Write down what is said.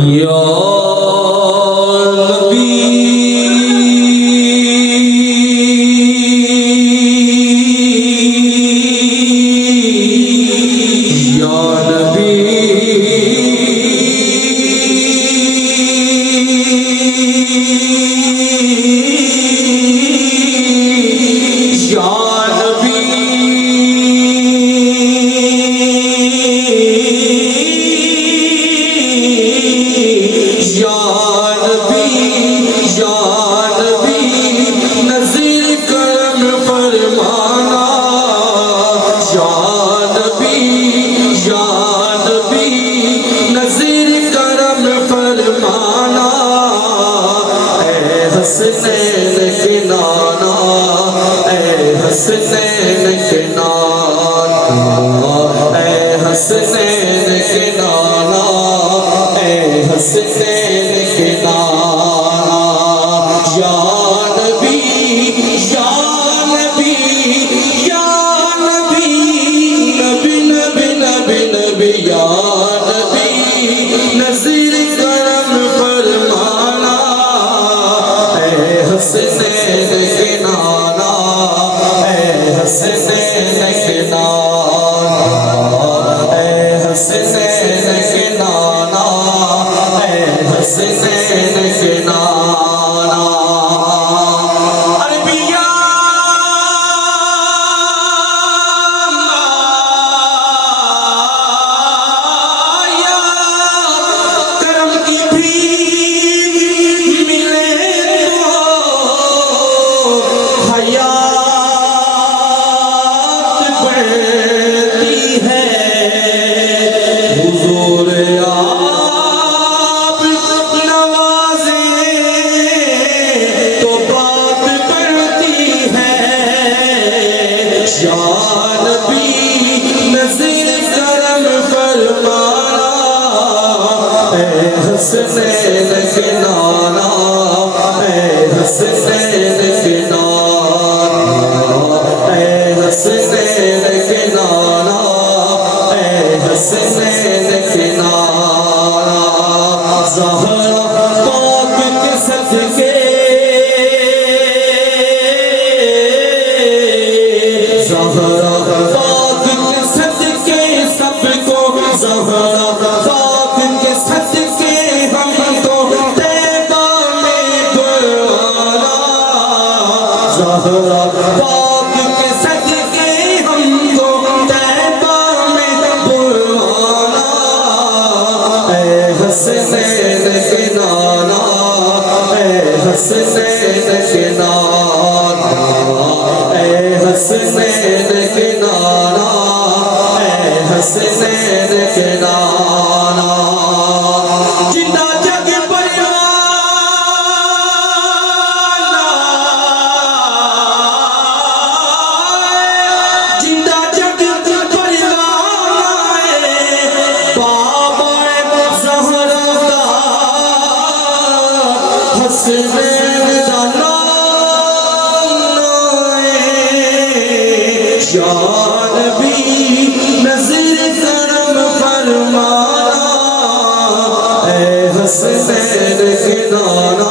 یا نبی یا نبی حسنین کے نانا اے حسنین کے نانا اے حسنین کے نانا اے حسنین کے نانا یا نبی یا نبی یا نبی نبی نبی نبی نبی یا نبی نظیر کرم فرمانا حسنین کے نانا اے حسنین کے نانا اے حسنین کے نانا اے حسنین کے نانا عربیہ کرم کی بھی حسنین کے نانا اے حسنین کے نانا اے حسنین کے نانا اے حسنین کے نانا زہرا پاک کے صدقے زہرا پاک کے صدقے سب کو زہرا پاک کے صدقے زہرا پاک کے صدقے ہم کو طیبہ میں بلوانا اے حسنین کے نانا اے حسنین کے نانا اے حسنین کے نانا اے حسنین کے نانا زندہ جگ یا نبی نظر کرم فرمانا اے حسنین کے نانا